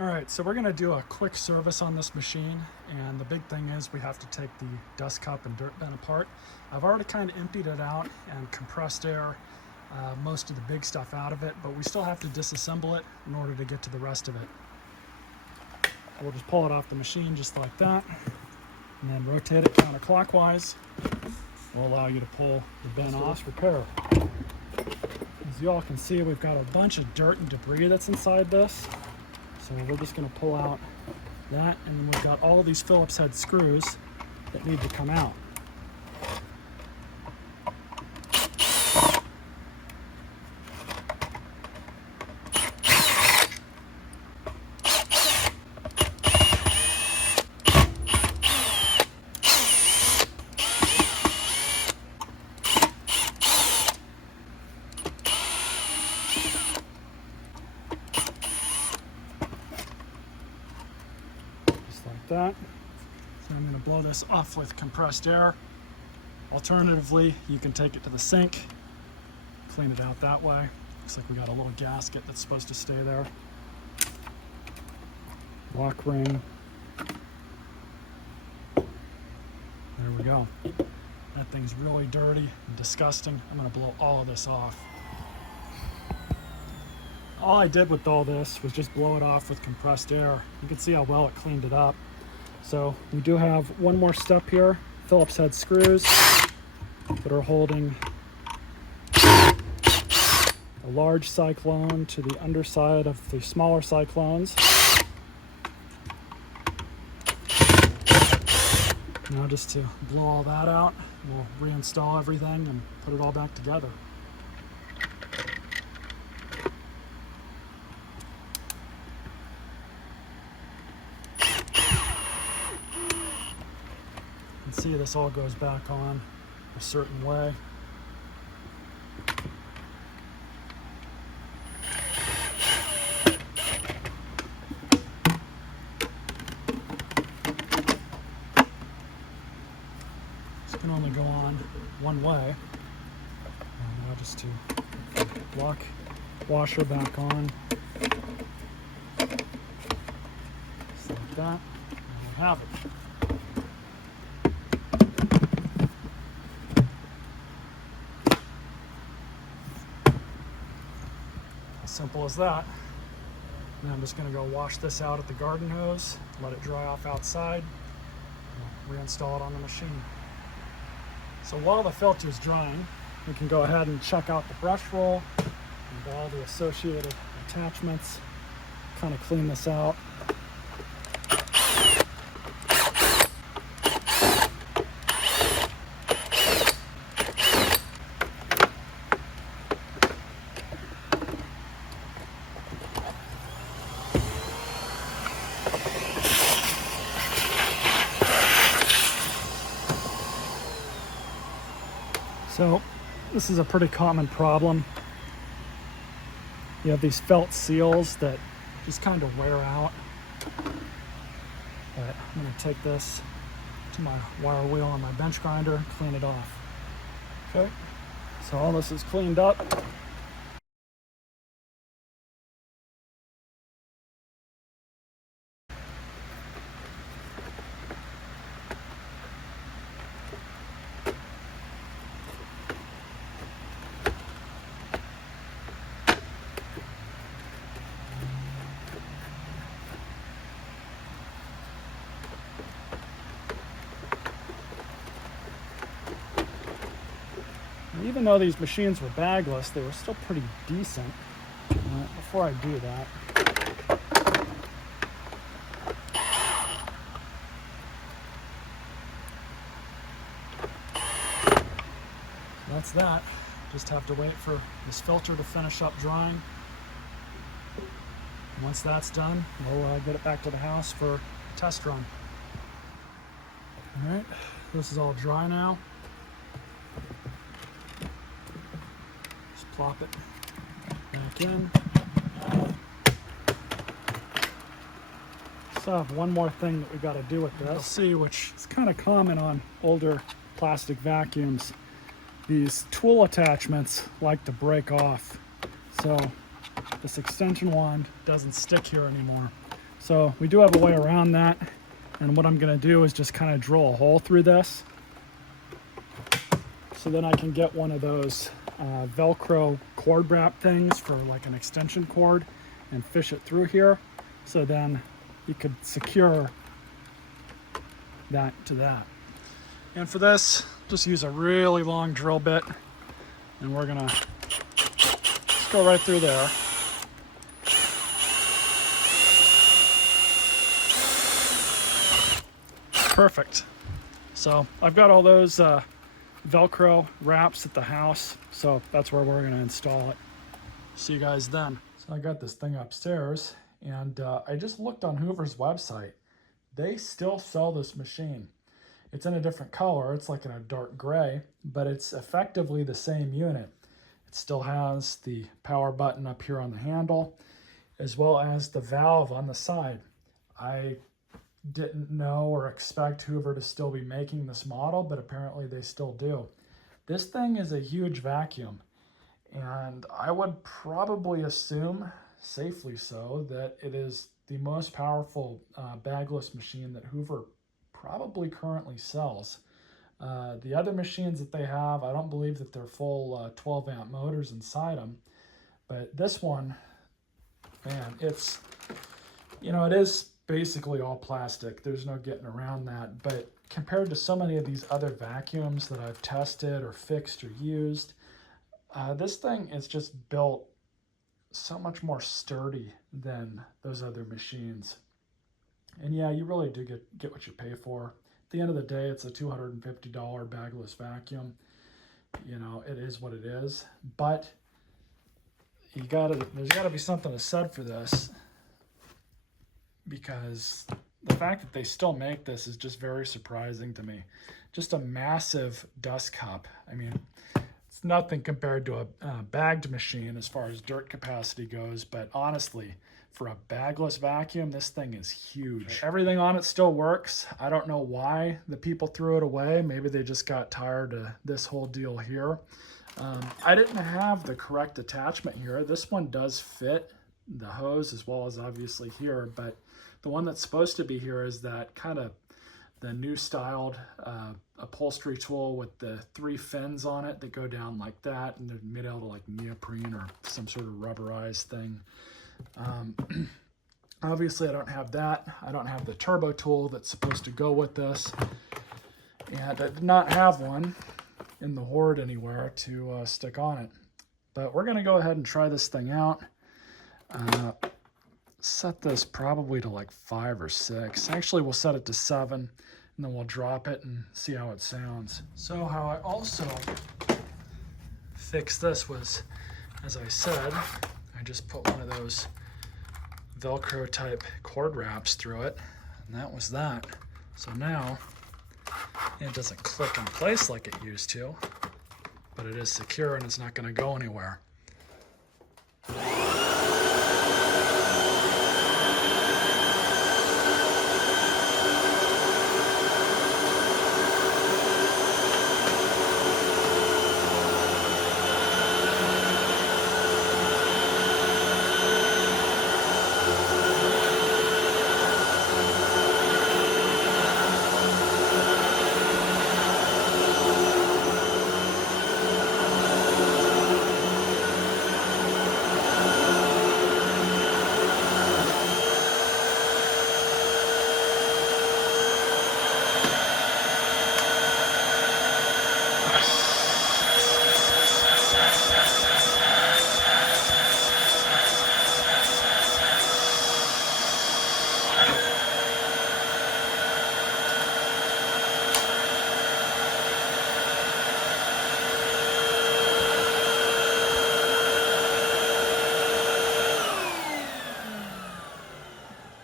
All right, so we're gonna do a quick service on this machine, and the big thing is we have to take the dust cup and dirt bin apart. I've already kind of emptied it out and compressed air most of the big stuff out of it, but we still have to disassemble it in order to get to the rest of it. We'll just pull it off the machine just like that, and then rotate it counterclockwise. Will allow you to pull the bin off. Repair. As you all can see, we've got a bunch of dirt and debris that's inside this. So we're just going to pull out that, and then we've got all of these Phillips head screws that need to come out. That. So I'm going to blow this off with compressed air. Alternatively, you can take it to the sink, clean it out that way. Looks like we got a little gasket that's supposed to stay there. Lock ring. There we go. That thing's really dirty and disgusting. I'm going to blow all of this off. All I did with all this was just blow it off with compressed air. You can see how well it cleaned it up. So we do have one more step here, Phillips head screws that are holding a large cyclone to the underside of the smaller cyclones. Now just to blow all that out, we'll reinstall everything and put it all back together. See, this all goes back on a certain way. This can only go on one way. And now just to lock washer back on. Just like that. And we have it. Simple as that. Now I'm just going to go wash this out at the garden hose, let it dry off outside, and reinstall it on the machine. So while the filter is drying, we can go ahead and check out the brush roll and all the associated attachments, kind of clean this out. So this is a pretty common problem. You have these felt seals that just kind of wear out. But I'm going to take this to my wire wheel on my bench grinder and clean it off. Okay, so all this is cleaned up. Even though these machines were bagless, they were still pretty decent. Before I do that, that's that. Just have to wait for this filter to finish up drying. Once that's done, we'll get it back to the house for a test run. All right, this is all dry now. Plop it back in. So I have one more thing that we got to do with this. You'll see, which is kind of common on older plastic vacuums. These tool attachments like to break off. So this extension wand doesn't stick here anymore. So we do have a way around that. And what I'm gonna do is just kind of drill a hole through this. So then I can get one of those Velcro cord wrap things for like an extension cord and fish it through here. So then you could secure that to that. And for this, just use a really long drill bit, and we're gonna just go right through there. Perfect. So I've got all those Velcro wraps at the house, so that's where we're gonna install it. See you guys then. So I got this thing upstairs, and I just looked on Hoover's website. They still sell this machine. It's in a different color. It's like in a dark gray, but it's effectively the same unit. It still has the power button up here on the handle, as well as the valve on the side. I didn't know or expect Hoover to still be making this model, but apparently they still do. This thing is a huge vacuum, and I would probably assume, safely so, that it is the most powerful bagless machine that Hoover probably currently sells. The other machines that they have, I don't believe that they're full 12 amp motors inside them, but this one, man, it's, you know, it is basically all plastic. There's no getting around that, but compared to so many of these other vacuums that I've tested or fixed or used, this thing is just built so much more sturdy than those other machines. And yeah, you really do get what you pay for. At the end of the day, it's a $250 bagless vacuum. You know, it is what it is. But there's gotta be something to said for this, because the fact that they still make this is just very surprising to me. Just a massive dust cup. I mean, it's nothing compared to a bagged machine as far as dirt capacity goes, but honestly, for a bagless vacuum, this thing is huge. Everything on it still works. I don't know why the people threw it away. Maybe they just got tired of this whole deal here. I didn't have the correct attachment here. This one does fit the hose as well as obviously here, but the one that's supposed to be here is that kind of the new styled upholstery tool with the 3 fins on it that go down like that, and they're made out of like neoprene or some sort of rubberized thing. Obviously I don't have that. I don't have the turbo tool that's supposed to go with this, and I did not have one in the hoard anywhere to stick on it. But we're gonna go ahead and try this thing out. Set this probably to like 5 or 6. Actually, we'll set it to 7, and then we'll drop it and see how it sounds. So how I also fixed this was, as I said, I just put one of those Velcro type cord wraps through it, and that was that. So now it doesn't click in place like it used to, but it is secure and it's not going to go anywhere.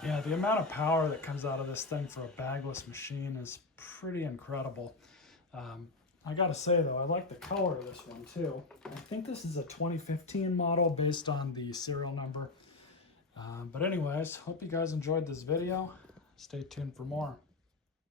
Yeah, the amount of power that comes out of this thing for a bagless machine is pretty incredible. I gotta say though, I like the color of this one too. I think this is a 2015 model based on the serial number. But anyways, hope you guys enjoyed this video. Stay tuned for more.